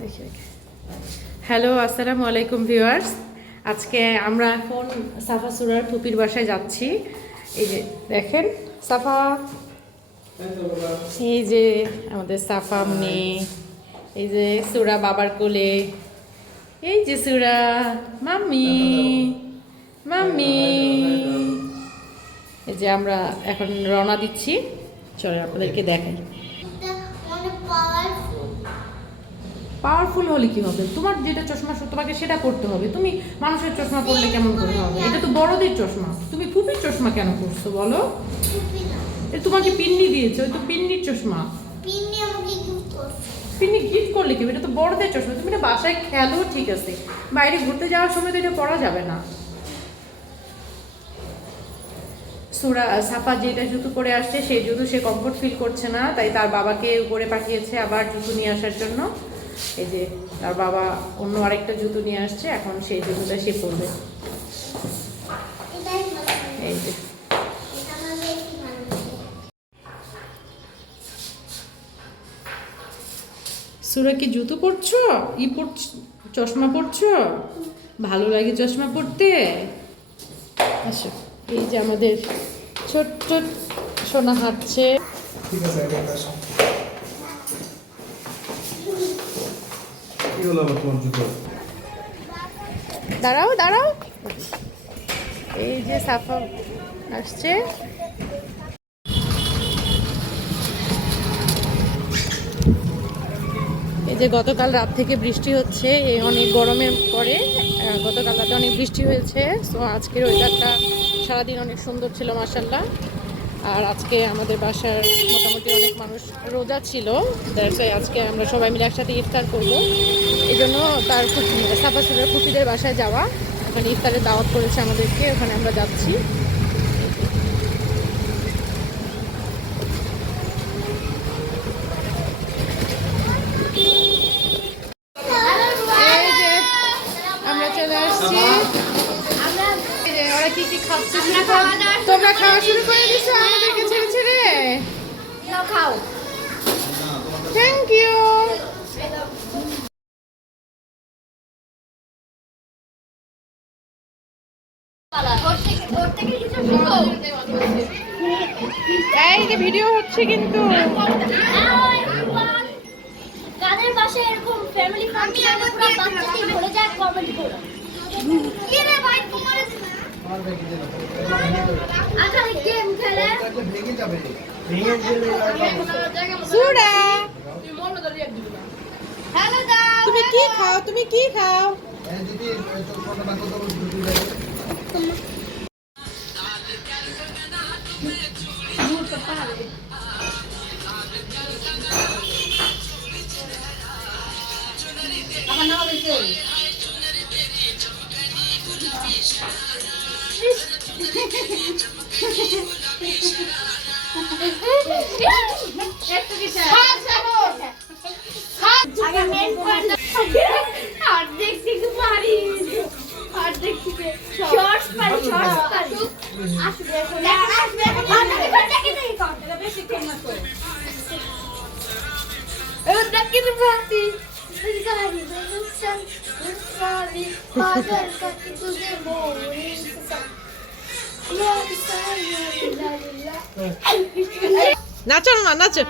দেখি হ্যালো আসসালামু আলাইকুম ভিউয়ার্স। আজকে আমরা এখন সাফা সুরার ফুপির বাসায় যাচ্ছি। এই যে দেখেন সাফা, এই যে আমাদের সাফা মুনি, এই যে সুরা বাবার কোলে, এই যে সুরা মাম্মি মাম্মি। এই যে আমরা এখন রওনা দিচ্ছি, চলে আপনাদেরকে দেখাই। পাওয়ারফুল হলে কি হবে? তোমার যেটা চশমা তোমাকে সেটা করতে হবে। তুমি মানুষের চশমা পরলে কেমন করে হবে? এটা তো বড়দের চশমা, তুমি ফুপির চশমা কেন করছো বলো? তোমাকে পিন্নি দিয়েছে, ওই তো পিন্নির চশমা। পিন্নি গিফট করলে কি? এটা তো বড়দের চশমা, তুমি এটা বাসায় খেলো ঠিক আছে, বাইরে ঘুরতে যাওয়ার সময় তো এটা পরা যাবে না। সুরা সাফা যেটা জুতো পরে আসছে সেই জুতো সে কমফোর্ট ফিল করছে না, তাই তার বাবাকে উপরে পাঠিয়েছে আবার জুতো নিয়ে আসার জন্য। এই যে তার বাবা অন্য আরেকটা জুতো নিয়ে আসছে, এখন সেই জুতোটা সে পরবে। এই যে সুরা কি জুতো পরছো? চশমা পরছো? ভালো লাগে চশমা পরতে? আসো, এই যে আমাদের ছোট্ট সোনা হাঁটছে। ঠিক আছে, কি হলো তোমার জুতো? দাঁড়াও দাঁড়াও, এই যে সাফা আসছে। এই যে গতকাল রাত থেকে বৃষ্টি হচ্ছে, এই অনেক গরমের পরে গতকাল রাতে অনেক বৃষ্টি হয়েছে। সো আজকের ওয়েদারটা সারাদিন অনেক সুন্দর ছিল মাশাআল্লাহ। আর আজকে আমাদের বাসার মোটামুটি অনেক মানুষ রোজা ছিল, তাই আজকে আমরা সবাই মিলে একসাথে ইফতার করব। এই জন্য তার সাফা সুরার ফুপিদের বাসায় যাওয়া, ওখানে ইফতারের দাওয়াত করেছে আমাদেরকে, ওখানে আমরা যাচ্ছি। কি কি খাচ্ছে? তোমরা খাওয়া শুরু করে দিছো আমাদেরকে ছেড়ে ছেড়ে। খাও, থ্যাংক ইউ। এই যে ভিডিও হচ্ছে কিন্তু। কাদের পাশে এরকম ফ্যামিলি ফাংশন পুরো বাচ্চাটি ভরে যায়, কমেন্ট করো। কি রে ভাই তোমার আচ্ছা গেম খেলে ভেঙে যাবে, ভেঙে গেলে সুরা তুই মনে ধরে এক দিবি না। হ্যালো দাও, তুমি কি খাও? তুমি কি খাও? এই দিদি তো ফটো বাঁকো তো দুটো যাবে। আমার নাম হইছে একটু কি চাই? হ্যাঁ চলো আগে মেন পয়েন্ট আর দেখতে কি পারি, আর দেখতে শর্টস পারি, শর্টস পারি। আসবে আসবে আসবে কি নেই কত বেশি ফেমাস করে এ দেখতে পারি। নাচো না, নাচো।